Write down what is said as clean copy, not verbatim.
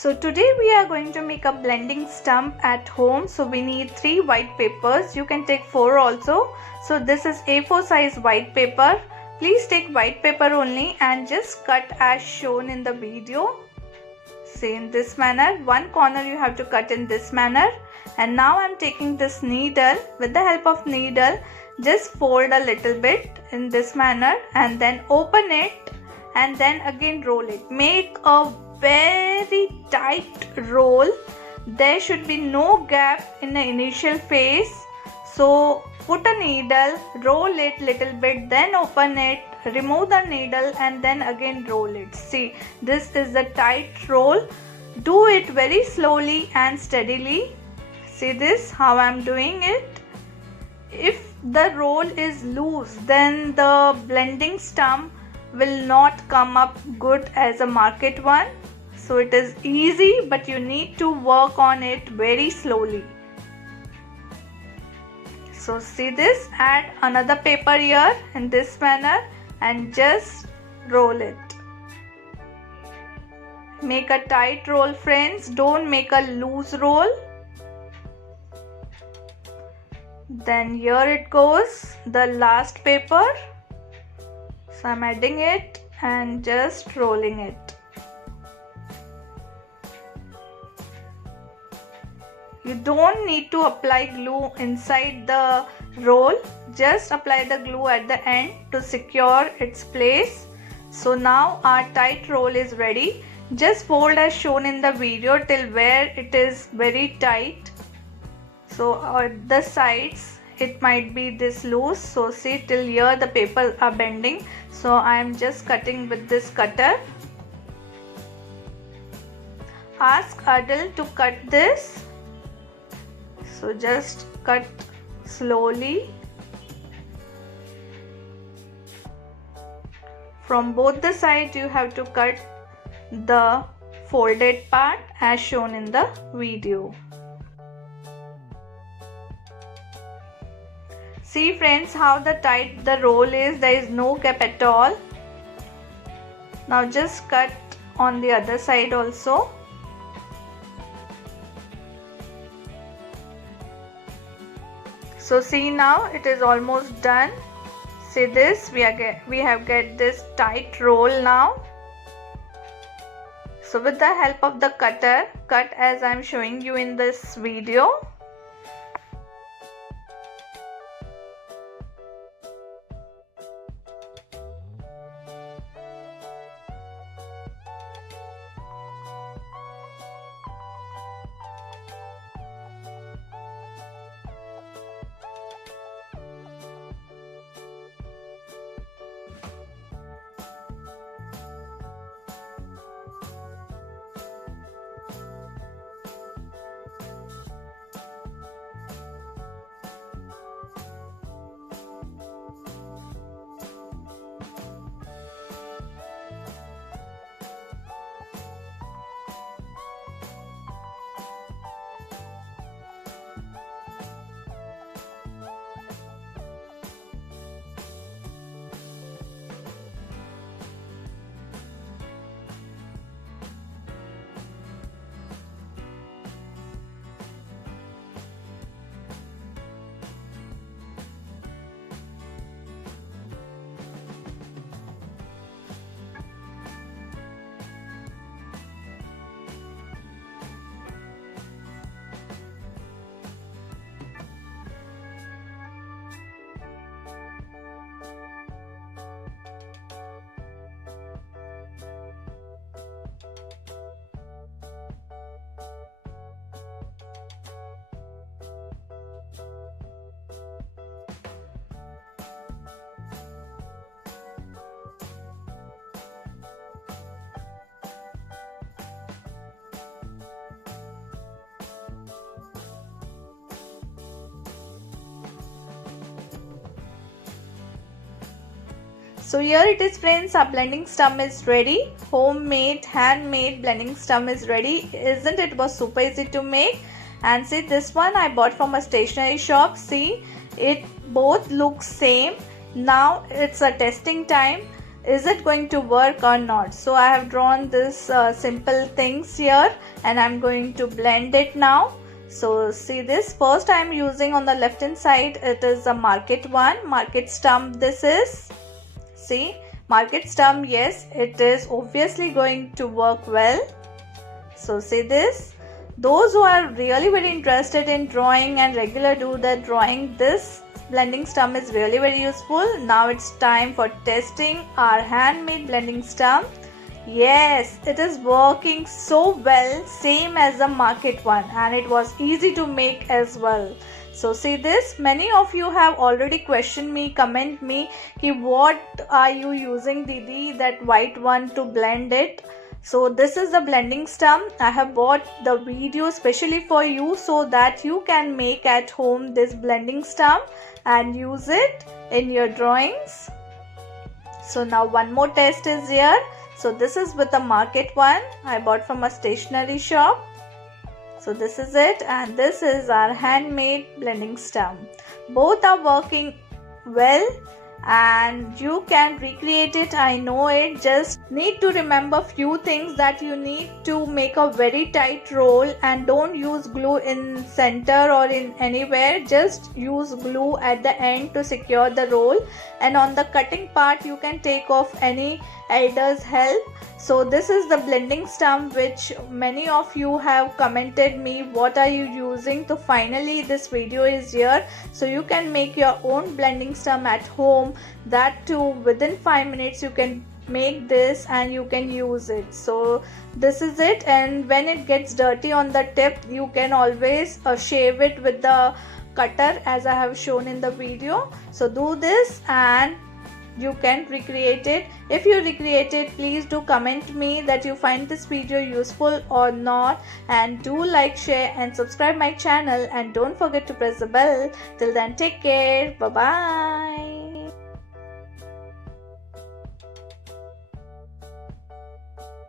So today we are going to make a blending stump at home. So we need 3 white papers. You can take 4 also. So this is A4 size white paper. Please take white paper only and just cut as shown in the video. See, in this manner. One corner you have to cut in this manner. And now I am taking this needle. With the help of needle, just fold a little bit in this manner and then open it and then again roll it. Make a very tight roll. There should be no gap in the initial phase. So put a needle, roll it little bit, then open it, remove the needle and then again roll it. See, this is the tight roll. Do it very slowly and steadily. See this, how I am doing it. If the roll is loose, then the blending stump will not come up good as a market one. So it is easy, but you need to work on it very slowly. So see this, add another paper here in this manner and just roll it. Make a tight roll, friends. Don't make a loose roll. Then here it goes, the last paper. So I'm adding it and just rolling it. You don't need to apply glue inside the roll. Just apply the glue at the end to secure its place. So now our tight roll is ready. Just fold as shown in the video till where it is very tight. So at the sides it might be this loose. So see, till here the papers are bending. So I am just cutting with this cutter. Ask Adil to cut this. So just cut slowly. From both the sides you have to cut the folded part as shown in the video. See friends, how the tight the roll is. There is no gap at all. Now just cut on the other side also. So see, now it is almost done. See this, we have get this tight roll now. So with the help of the cutter, cut as I am showing you in this video. So here it is friends, our blending stump is ready. Homemade, handmade blending stump is ready. Isn't it was super easy to make? And see, this one I bought from a stationery shop. See, it both look same. Now it's a testing time. is it going to work or not. So I have drawn this simple things here and I'm going to blend it now. So see this, first I am using on the left hand side, it is a market one, market stump. This is, see, market stump. Yes, it is obviously going to work well. So see this, those who are really very interested in drawing and regular do the drawing, this blending stump is really very useful. Now it's time for testing our handmade blending stump. Yes, it is working so well, same as the market one, and it was easy to make as well. So see this, many of you have already questioned me, comment me ki what are you using Didi, that white one, to blend it. So this is the blending stump. I have bought the video specially for you so that you can make at home this blending stump and use it in your drawings. So now one more test is here. So this is with the market one, I bought from a stationery shop. So this is it, and this is our handmade blending stump. Both are working well and you can recreate it. I know it, just need to remember few things, that you need to make a very tight roll and don't use glue in center or in anywhere, just use glue at the end to secure the roll, and on the cutting part you can take off any elder's help. So this is the blending stump which many of you have commented me what are you using. So finally this video is here, so you can make your own blending stump at home, that too within 5 minutes you can make this and you can use it. So this is it, and when it gets dirty on the tip you can always shave it with the cutter as I have shown in the video. So do this and you can recreate it. If you recreate it, please do comment me that you find this video useful or not, and do like, share and subscribe my channel, and don't forget to press the bell. Till then, take care. Bye bye.